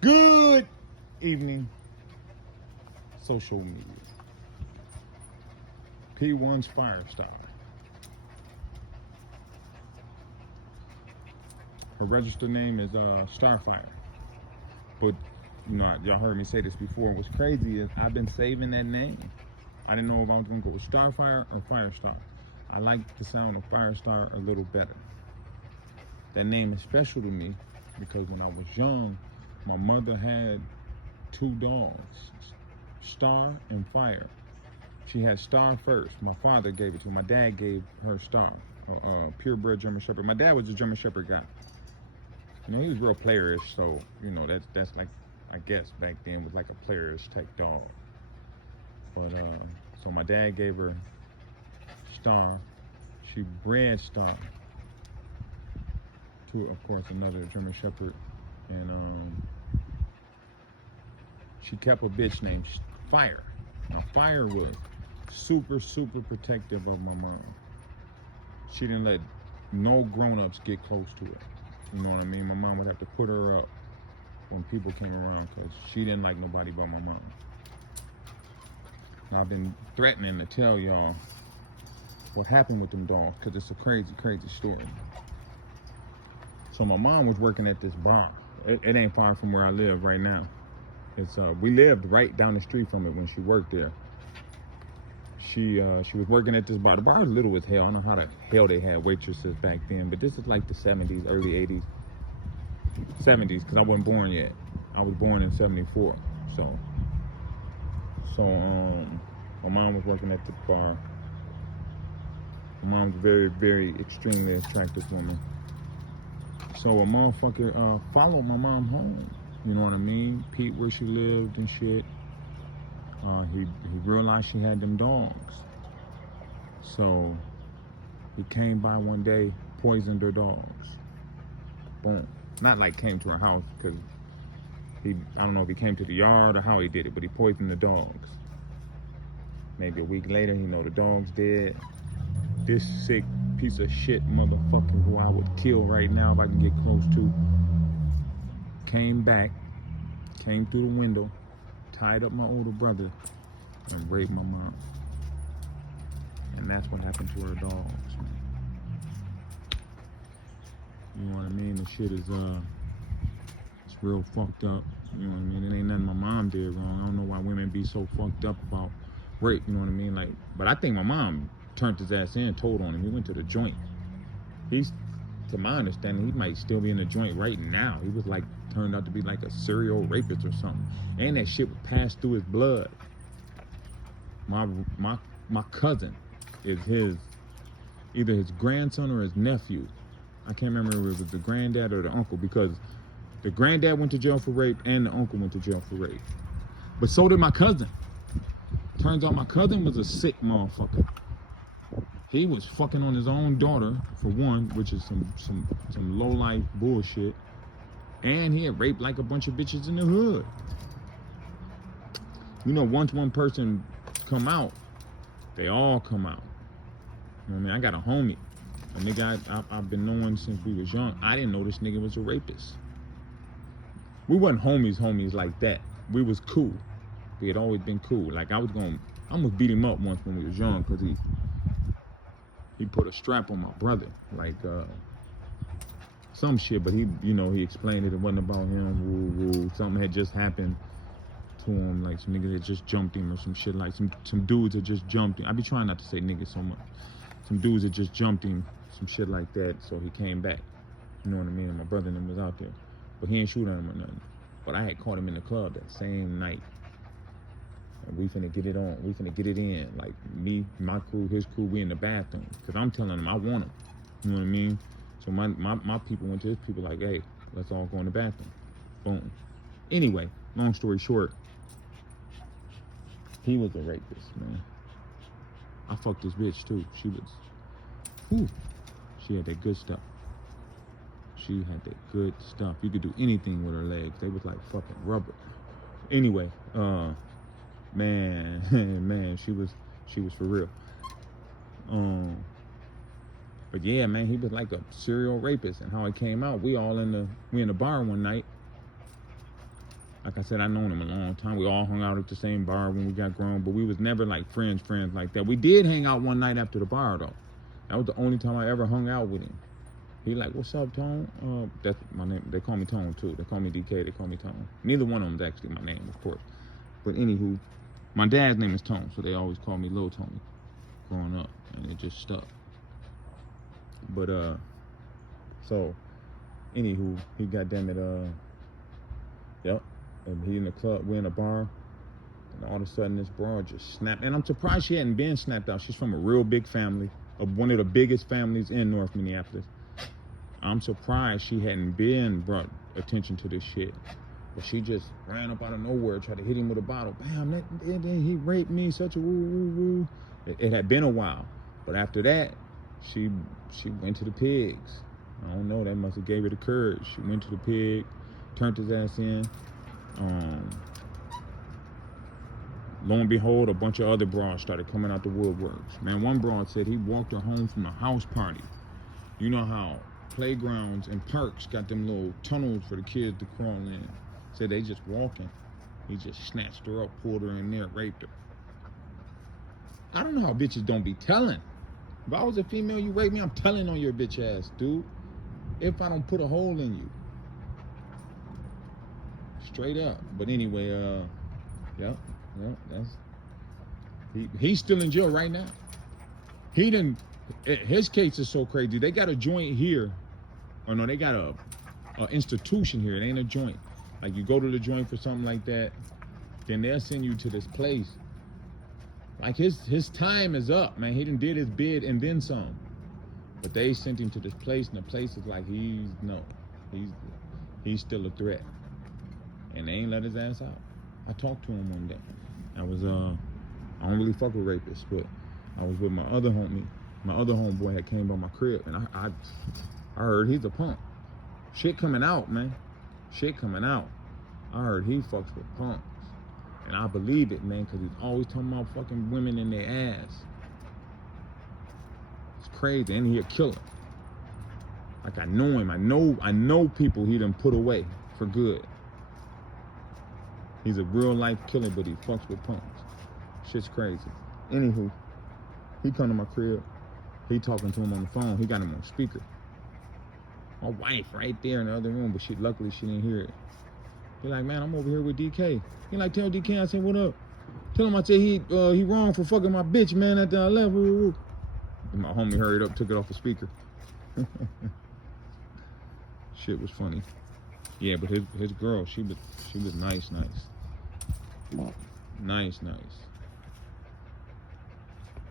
Good evening, social media. P1’s Firestar. Her registered name is Starfire. But y'all heard me say this before. What's crazy is I've been saving that name. I didn't know if I was gonna go with Starfire or Firestar. I like the sound of Firestar a little better. That name is special to me because when I was young, my mother had two dogs, Star and Fire. She had Star first. My father gave it to her. My dad gave her Star, purebred German Shepherd. My dad was a German Shepherd guy. You know, he was real playerish, so that's like, I guess back then was like a playerish type dog. But so my dad gave her Star. She bred Star to, of course, another German Shepherd, and she kept a bitch named Fire. Now Fire was super protective of my mom. She didn't let no grown-ups get close to her. You know what I mean? My mom would have to put her up when people came around because she didn't like nobody but my mom. Now I've been threatening to tell y'all what happened with them dogs because it's a crazy story. So my mom was working at this bar. It ain't far from where I live right now. It's we lived right down the street from it when she worked there. She was working at this bar. The bar was little as hell. I don't know how the hell they had waitresses back then, but this is like the 70s, early 80s. 70s, because I wasn't born yet. I was born in 74. So my mom was working at the bar. My mom's a very extremely attractive woman. So a motherfucker followed my mom home. You know what I mean? Peeped where she lived and shit. He realized she had them dogs. So he came by one day, poisoned her dogs. Boom. Not like came to her house, because I don't know if he came to the yard or how he did it, but he poisoned the dogs. Maybe a week later, the dog's dead. This sick piece of shit motherfucker who I would kill right now if I can get close to, came through the window, tied up my older brother, and raped my mom. And that's what happened to her dogs, man. You know what I mean? The shit is, it's real fucked up. You know what I mean? It ain't nothing my mom did wrong. I don't know why women be so fucked up about rape, you know what I mean? Like, but I think my mom turned his ass in, told on him. He went to the joint. To my understanding, he might still be in the joint right now. He was like, turned out to be like a serial rapist or something. And that shit would pass through his blood. My cousin is either his grandson or his nephew. I can't remember if it was the granddad or the uncle, because the granddad went to jail for rape and the uncle went to jail for rape. But so did my cousin. Turns out my cousin was a sick motherfucker. He was fucking on his own daughter, for one, which is some low-life bullshit. And he had raped like a bunch of bitches in the hood. Once one person come out, they all come out. You know what I mean? I got a homie. A nigga I've been knowing since we was young. I didn't know this nigga was a rapist. We wasn't homies like that. We was cool. We had always been cool. Like I almost beat him up once when we was young because he put a strap on my brother, like some shit, but he explained it wasn't about him. Woo. Something had just happened to him, like some niggas had just jumped him or some shit, like some dudes had just jumped him. I be trying not to say niggas so much. Some dudes had just jumped him, some shit like that, so he came back. You know what I mean? And my brother and him was out there. But he ain't shoot at him or nothing. But I had caught him in the club that same night. And we finna get it on. We finna get it in. Like me, my crew, his crew, we in the bathroom. Because I'm telling him I want him. You know what I mean? So my people went to his people like, hey, let's all go in the bathroom. Boom. Anyway, long story short, he was a rapist, man. I fucked this bitch too. She had that good stuff. She had that good stuff. You could do anything with her legs. They was like fucking rubber. Anyway, man, she was for real. But yeah, man, he was like a serial rapist. And how it came out, we in the bar one night, Like I said, I known him a long time. We all hung out at the same bar when we got grown, but we was never like friends like that. We did hang out one night after the bar though. That was the only time I ever hung out with him. He like, what's up, Tone? That's my name. They call me Tone too. They call me DK. They call me Tone. Neither one of them is actually my name, of course. But anywho, my dad's name is Tone, so they always call me Lil Tony growing up, and it just stuck. But so anywho, he goddamn it, yep. And he in the club, we're in a bar, and all of a sudden this broad just snapped. And I'm surprised she hadn't been snapped out. She's from a real big family, of one of the biggest families in North Minneapolis. I'm surprised she hadn't been brought attention to this shit. But she just ran up out of nowhere, tried to hit him with a bottle. Bam, he raped me, such a woo, woo, woo. It had been a while. But after that, she went to the pigs. I don't know, that must have gave her the courage. She went to the pig, turned his ass in. Lo and behold, a bunch of other broads started coming out the woodworks. Man, one broad said he walked her home from a house party. You know how playgrounds and parks got them little tunnels for the kids to crawl in. Said they just walking. He just snatched her up, pulled her in there, raped her. I don't know how bitches don't be telling. If I was a female, you rape me, I'm telling on your bitch ass, dude. If I don't put a hole in you. Straight up. But anyway, yep, that's he's still in jail right now. He didn't. His case is so crazy. They got a joint here, or no, they got a institution here. It ain't a joint. Like you go to the joint for something like that, then they'll send you to this place. Like his time is up, man. He done did his bid and then some. But they sent him to this place, and the place is like he's still a threat. And they ain't let his ass out. I talked to him one day. I don't really fuck with rapists, but I was with my other homie. My other homeboy had came by my crib, and I heard he's a punk. Shit coming out, man. Shit coming out. I heard he fucks with punks. And I believe it, man, because he's always talking about fucking women in their ass. It's crazy, and he a killer. Like I know him. I know people he done put away for good. He's a real life killer, but he fucks with punks. Shit's crazy. Anywho, he come to my crib. He talking to him on the phone. He got him on speaker. My wife right there in the other room, but luckily she didn't hear it. He like, man, I'm over here with DK. He like, tell DK, I said, what up? Tell him I said he wrong for fucking my bitch, man, at the level. And my homie hurried up, took it off the speaker. Shit was funny. Yeah, but his girl, she was nice. Nice.